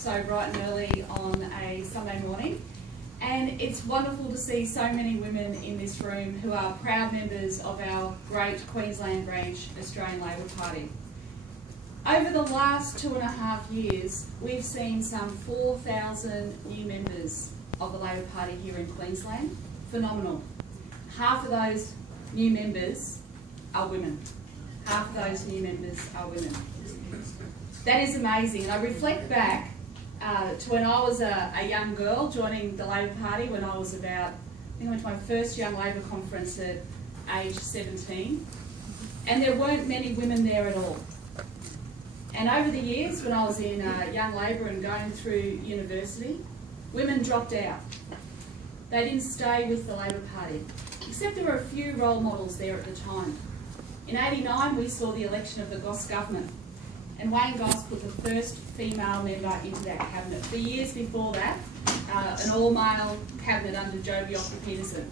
so bright and early on a Sunday morning, and it's wonderful to see so many women in this room who are proud members of our great Queensland branch Australian Labor Party. Over the last 2.5 years, we've seen some 4,000 new members of the Labor Party here in Queensland. Phenomenal. Half of those new members are women. Half of those new members are women. That is amazing. And I reflect back to when I was a young girl joining the Labor Party when I was about, I think I went to my first Young Labor conference at age 17, and there weren't many women there at all. And over the years, when I was in Young Labor and going through university, women dropped out. They didn't stay with the Labor Party, except there were a few role models there at the time. In '89, we saw the election of the Goss government, and Wayne Goss put the first female member into that cabinet. For years before that, an all-male cabinet under Joh Bjelke-Petersen.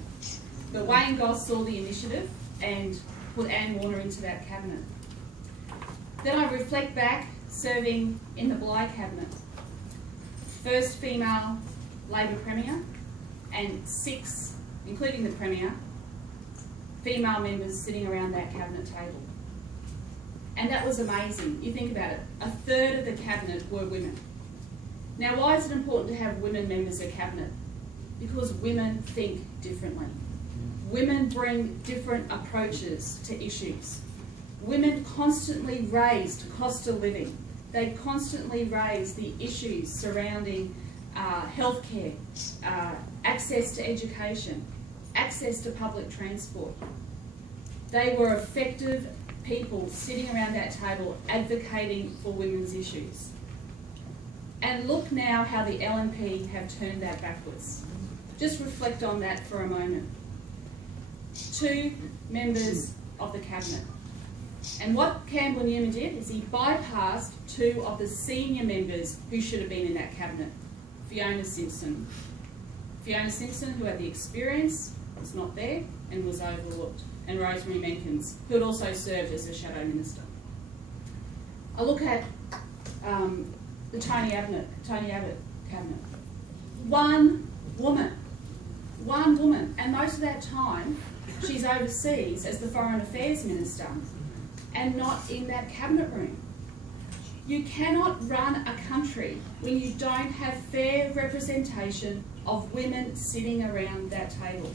But Wayne Goss saw the initiative and put Anne Warner into that cabinet. Then I reflect back serving in the Bligh cabinet. First female Labor Premier, and 6, including the Premier, female members sitting around that cabinet table. And that was amazing. You think about it, a third of the cabinet were women. Now, why is it important to have women members of cabinet? Because women think differently. Women bring different approaches to issues. Women constantly raised cost of living. They constantly raise the issues surrounding healthcare, access to education, access to public transport. They were effective people sitting around that table advocating for women's issues. And look now how the LNP have turned that backwards. Just reflect on that for a moment. 2 members of the cabinet. And what Campbell Newman did is he bypassed 2 of the senior members who should have been in that cabinet. Fiona Simpson. Fiona Simpson, who had the experience, was not there and was overlooked. And Rosemary Menkins, who had also served as a shadow minister. I look at the Tony Abbott cabinet. One woman, and most of that time she's overseas as the Foreign Affairs Minister and not in that cabinet room. You cannot run a country when you don't have fair representation of women sitting around that table.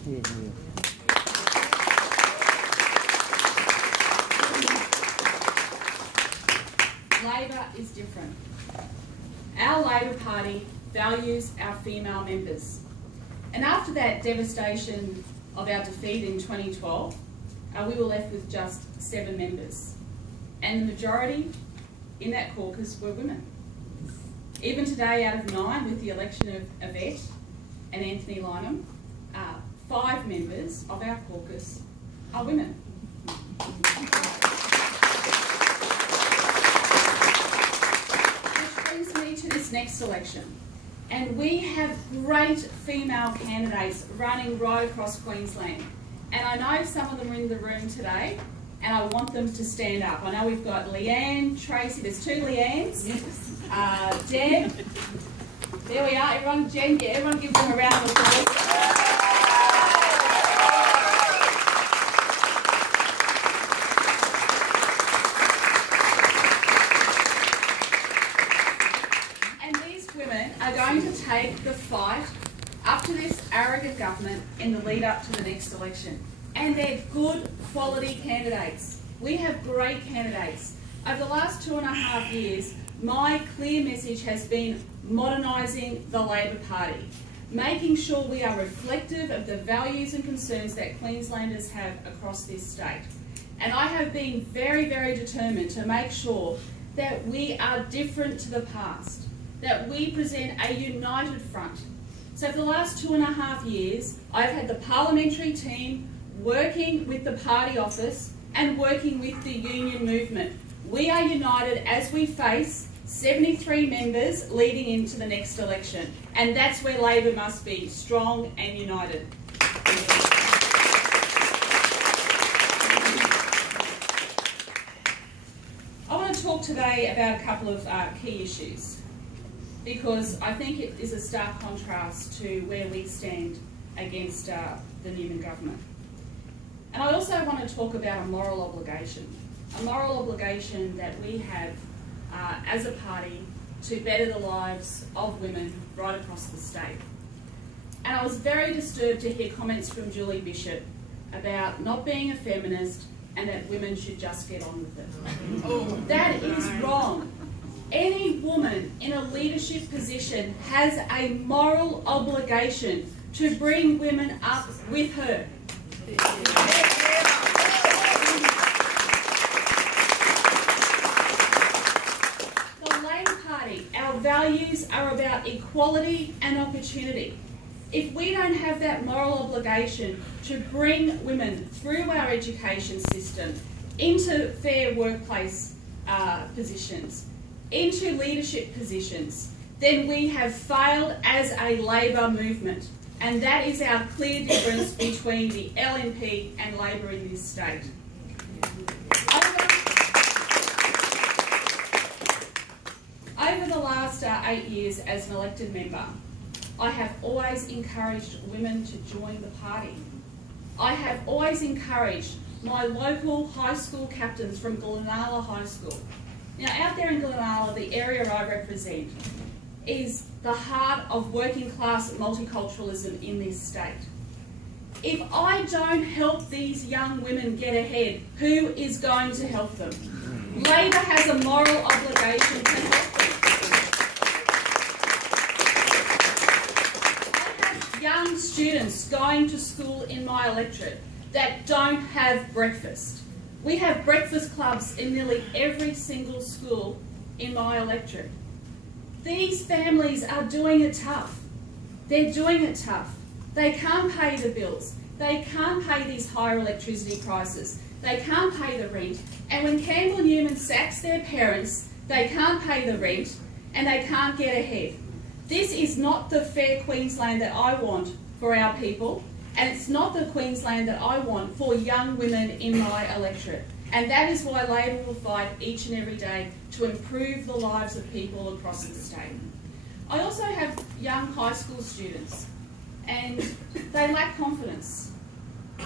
Labor is different. Our Labor Party values our female members. And after that devastation of our defeat in 2012, we were left with just 7 members. And the majority in that caucus were women. Even today, out of 9, with the election of Yvette and Anthony Lynham, 5 members of our caucus are women. Which brings me to this next election. And we have great female candidates running right across Queensland. And I know some of them are in the room today, and I want them to stand up. I know we've got Leanne, Tracy, there's 2 Leannes, Deb, there we are, everyone, Jen, yeah, everyone give them a round of applause. And these women are going to take the fight up to this arrogant government in the lead up to the next election. And they're good quality candidates. We have great candidates. Over the last 2.5 years, my clear message has been modernising the Labor Party, making sure we are reflective of the values and concerns that Queenslanders have across this state. And I have been very, very determined to make sure that we are different to the past, that we present a united front. So for the last 2.5 years, I've had the parliamentary team working with the party office and working with the union movement. We are united as we face 73 members leading into the next election. And that's where Labor must be, strong and united. I want to talk today about a couple of key issues. because I think it is a stark contrast to where we stand against the Newman government. And I also want to talk about a moral obligation that we have as a party to better the lives of women right across the state. And I was very disturbed to hear comments from Julie Bishop about not being a feminist and that women should just get on with it. That is wrong. Any woman in a leadership position has a moral obligation to bring women up with her. The Labor Party, our values are about equality and opportunity. If we don't have that moral obligation to bring women through our education system into fair workplace positions, into leadership positions, then we have failed as a Labor movement. And that is our clear difference between the LNP and Labor in this state. Over the last 8 years as an elected member, I have always encouraged women to join the party. I have always encouraged my local high school captains from Glenalla High School. Now, out there in Glenalla, the area I represent, is the heart of working class multiculturalism in this state. If I don't help these young women get ahead, who is going to help them? Labor has a moral obligation to help them. I have young students going to school in my electorate that don't have breakfast. We have breakfast clubs in nearly every single school in my electorate. These families are doing it tough. They're doing it tough. They can't pay the bills. They can't pay these higher electricity prices. They can't pay the rent. And when Campbell Newman sacks their parents, they can't pay the rent and they can't get ahead. This is not the fair Queensland that I want for our people, and it's not the Queensland that I want for young women in my electorate. And that is why Labor will fight each and every day to improve the lives of people across the state. I also have young high school students, and they lack confidence.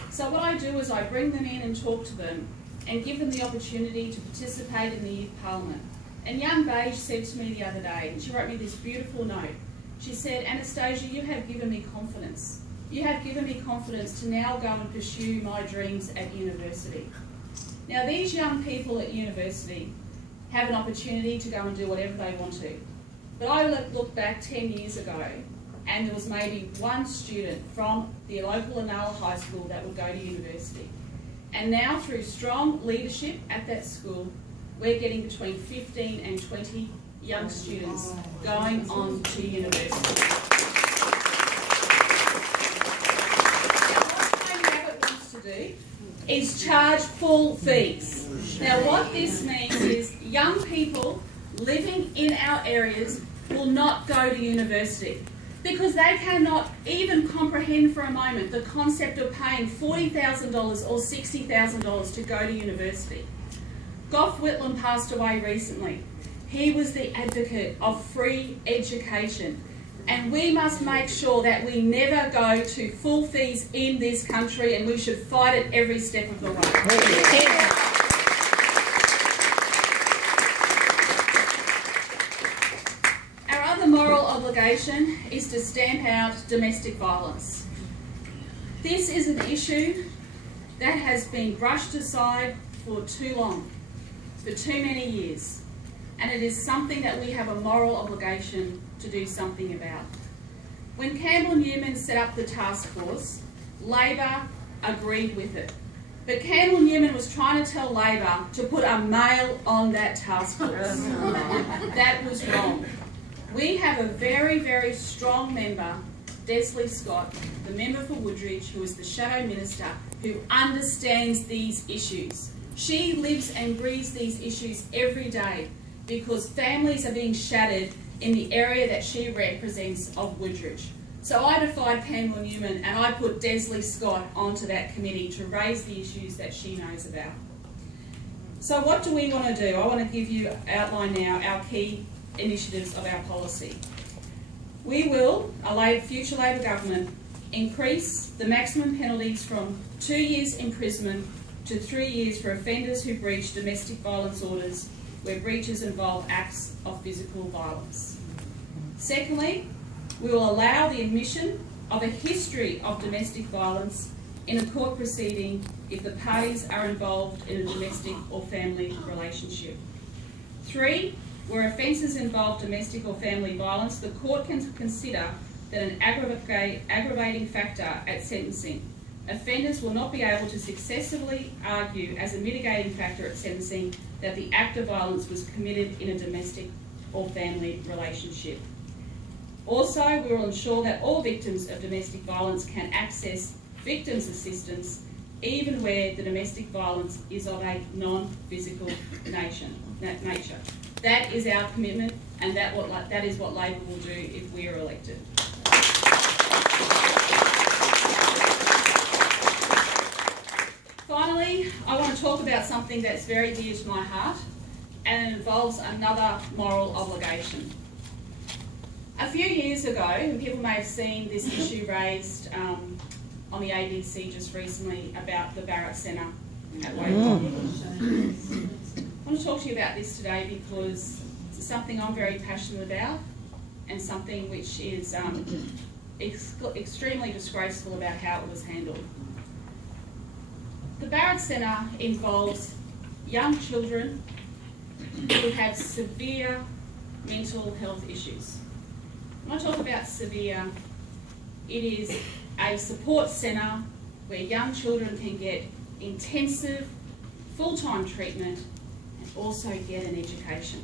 So what I do is I bring them in and talk to them and give them the opportunity to participate in the Youth Parliament. And young Beige said to me the other day, and she wrote me this beautiful note. She said, "Annastacia, you have given me confidence. You have given me confidence to now go and pursue my dreams at university." Now, these young people at university have an opportunity to go and do whatever they want to. But I look back 10 years ago, and there was maybe one student from the local Annastacia High School that would go to university. And now, through strong leadership at that school, we're getting between 15 and 20 young students going on to university. Is charge full fees. Now what this means is young people living in our areas will not go to university because they cannot even comprehend for a moment the concept of paying $40,000 or $60,000 to go to university. Gough Whitlam passed away recently. He was the advocate of free education. And we must make sure that we never go to full fees in this country, and we should fight it every step of the way. Our other moral obligation is to stamp out domestic violence. This is an issue that has been brushed aside for too long, for too many years. And it is something that we have a moral obligation to do something about. When Campbell Newman set up the task force, Labor agreed with it. But Campbell Newman was trying to tell Labor to put a male on that task force. That was wrong. We have a very, very strong member, Desley Scott, the member for Woodridge, who is the Shadow Minister, who understands these issues. She lives and breathes these issues every day, because families are being shattered in the area that she represents of Woodridge. So I defied Campbell Newman and I put Desley Scott onto that committee to raise the issues that she knows about. So what do we want to do? I want to give you outline now our key initiatives of our policy. We will, a future Labor government, increase the maximum penalties from 2 years imprisonment to 3 years for offenders who breach domestic violence orders where breaches involve acts of physical violence. Secondly, we will allow the admission of a history of domestic violence in a court proceeding if the parties are involved in a domestic or family relationship. 3, where offences involve domestic or family violence, the court can consider that an aggravating factor at sentencing. Offenders will not be able to successfully argue as a mitigating factor at sentencing that the act of violence was committed in a domestic or family relationship. Also, we will ensure that all victims of domestic violence can access victims' assistance even where the domestic violence is of a non-physical nature. That is our commitment, and that is what Labor will do if we are elected. Finally, I want to talk about something that's very dear to my heart, and it involves another moral obligation. A few years ago, and people may have seen this issue raised on the ABC just recently about the Barrett Centre at Waverley. I want to talk to you about this today because it's something I'm very passionate about and something which is extremely disgraceful about how it was handled. The Barrett Centre involves young children who have severe mental health issues. When I talk about severe, it is a support centre where young children can get intensive, full-time treatment and also get an education.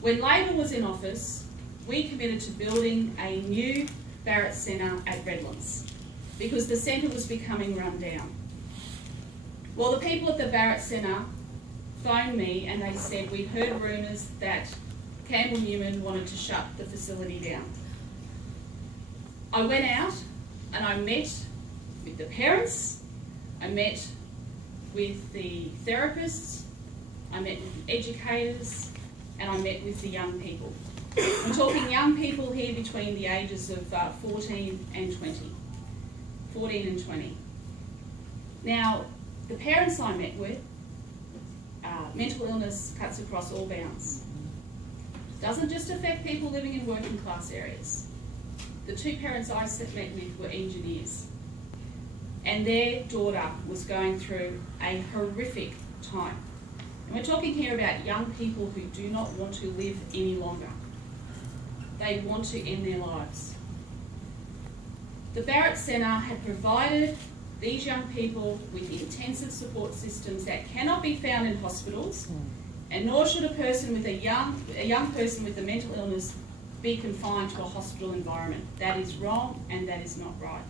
When Labor was in office, we committed to building a new Barrett Centre at Redlands because the centre was becoming run down. Well, the people at the Barrett Centre phoned me and they said, we'd heard rumours that Campbell Newman wanted to shut the facility down. I went out and I met with the parents, I met with the therapists, I met with the educators, and I met with the young people. I'm talking young people here between the ages of 14 and 20. Now, the parents I met with, mental illness cuts across all bounds. It doesn't just affect people living in working class areas. The 2 parents I met with were engineers, and their daughter was going through a horrific time. And we're talking here about young people who do not want to live any longer. They want to end their lives. The Barrett Centre had provided these young people with intensive support systems that cannot be found in hospitals, and nor should a young person with a mental illness be confined to a hospital environment. That is wrong and that is not right.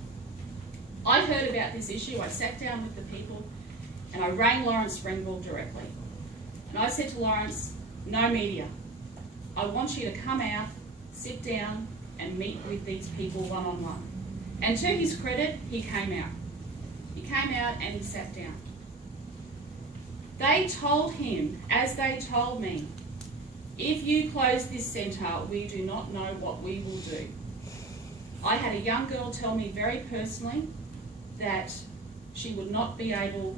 I heard about this issue, I sat down with the people and I rang Lawrence Springville directly. And I said to Lawrence, no media. I want you to come out, sit down and meet with these people one-on-one. And to his credit, he came out. He came out and he sat down. They told him, as they told me, if you close this centre, we do not know what we will do. I had a young girl tell me very personally that she would not be able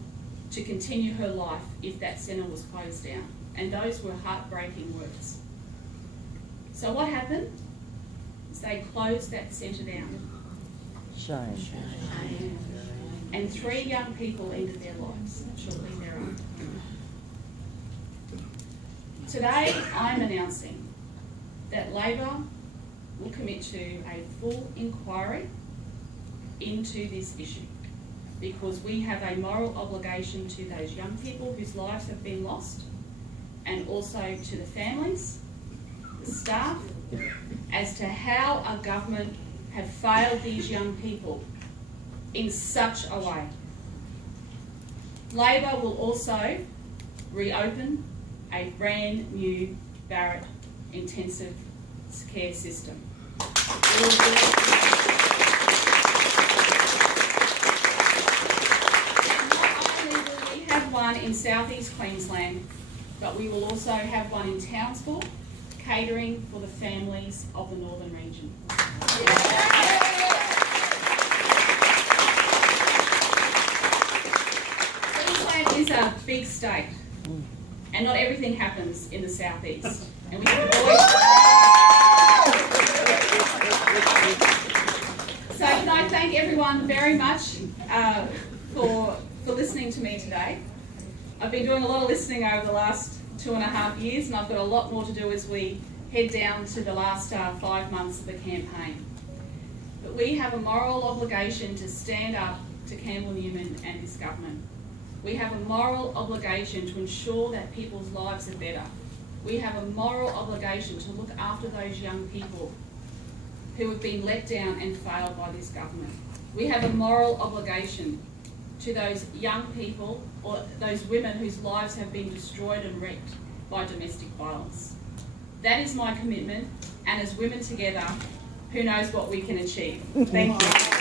to continue her life if that centre was closed down. And those were heartbreaking words. So what happened is they closed that centre down. Shame. And 3 young people ended their lives shortly thereafter. Today, I'm announcing that Labor will commit to a full inquiry into this issue because we have a moral obligation to those young people whose lives have been lost and also to the families, the staff, as to how a government have failed these young people in such a way. Labor will also reopen a brand new Barrett intensive care system. And not only will we have one in southeast Queensland, but we will also have one in Townsville, catering for the families of the Northern region. Queensland is a big state, and not everything happens in the southeast. And we can always... So can I thank everyone very much for listening to me today. I've been doing a lot of listening over the last 2.5 years, and I've got a lot more to do as we head down to the last 5 months of the campaign. But we have a moral obligation to stand up to Campbell Newman and this government. We have a moral obligation to ensure that people's lives are better. We have a moral obligation to look after those young people who have been let down and failed by this government. We have a moral obligation to those young people or those women whose lives have been destroyed and wrecked by domestic violence. That is my commitment, and as women together, who knows what we can achieve. Thank you.